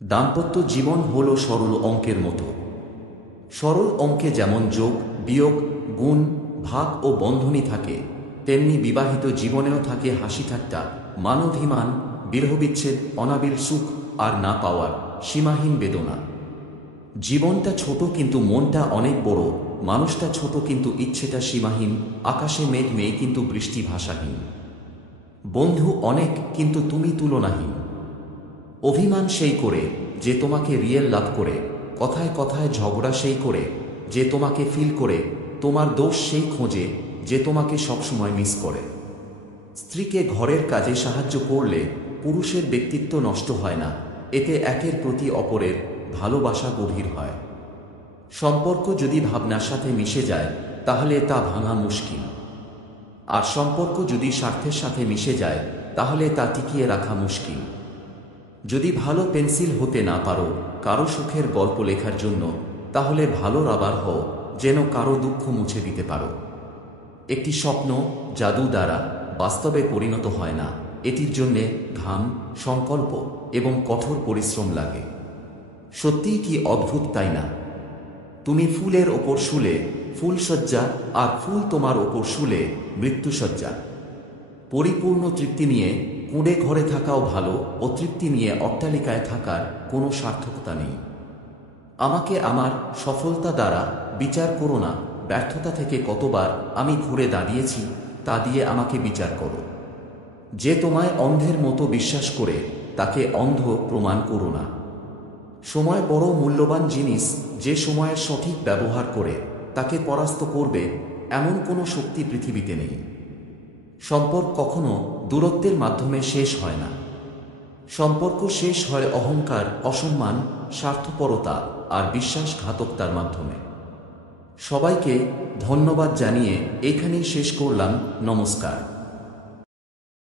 দাম্পত্য জীবন হল সরল অঙ্কের মতো। সরল অঙ্কে যেমন যোগ, বিয়োগ, গুণ, ভাগ ও বন্ধনী থাকে, তেমনি বিবাহিত জীবনেও থাকে হাসি ঠাট্টা, মানভিমান, বিরহবিচ্ছেদ, অনাবিল সুখ আর না পাওয়ার সীমাহীন বেদনা। জীবনটা ছোট কিন্তু মনটা অনেক বড়, মানুষটা ছোট কিন্তু ইচ্ছেটা সীমাহীন, আকাশে মেঘ নেই কিন্তু বৃষ্টি ভাষাহীন। বন্ধু অনেক কিন্তু তুমি তুলনাহীন। অভিমান সেই করে যে তোমাকে রিয়েল লাভ করে, কথায় কথায় ঝগড়া সেই করে যে তোমাকে ফিল করে, তোমার দোষ সেই খোঁজে যে তোমাকে সবসময় মিস করে। স্ত্রীকে ঘরের কাজে সাহায্য করলে পুরুষের ব্যক্তিত্ব নষ্ট হয় না, এতে একের প্রতি অপরের ভালোবাসা গভীর হয়। সম্পর্ক যদি ভাবনার সাথে মিশে যায় তাহলে তা ভাঙা মুশকিল, আর সম্পর্ক যদি স্বার্থের সাথে মিশে যায় তাহলে তা টিকিয়ে রাখা মুশকিল। যদি ভালো পেন্সিল হতে না পারো কারো সুখের গল্প লেখার জন্য, তাহলে ভালো রাবার হও যেন কারো দুঃখ মুছে দিতে পারো। একটি স্বপ্ন জাদু দ্বারা বাস্তবে পরিণত হয় না, এটির জন্যে ঘাম, সংকল্প এবং কঠোর পরিশ্রম লাগে। সত্যিই কি অদ্ভুত, তাই না? তুমি ফুলের ওপর শুলে ফুলশয্যা, আর ফুল তোমার ওপর শুলে মৃত্যুশয্যা। পরিপূর্ণ তৃপ্তি নিয়ে কুঁড়ে ঘরে থাকাও ভালো, অতৃপ্তি নিয়ে অট্টালিকায় থাকার কোনো সার্থকতা নেই। আমাকে আমার সফলতা দ্বারা বিচার করো না, ব্যর্থতা থেকে কতবার আমি ঘুরে দাঁড়িয়েছি তা দিয়ে আমাকে বিচার করো। যে তোমায় অন্ধের মতো বিশ্বাস করে তাকে অন্ধ প্রমাণ করো না। সময় বড় মূল্যবান জিনিস, যে সময়ের সঠিক ব্যবহার করে তাকে পরাস্ত করবে এমন কোনো শক্তি পৃথিবীতে নেই। সম্পর্ক কখনো দূরত্বের মাধ্যমে শেষ হয় না। সম্পর্ক শেষ হয় অহংকার, অসম্মান, স্বার্থপরতা আর বিশ্বাসঘাতকতার মাধ্যমে। সবাইকে ধন্যবাদ জানিয়ে এখানেই শেষ করলাম। নমস্কার।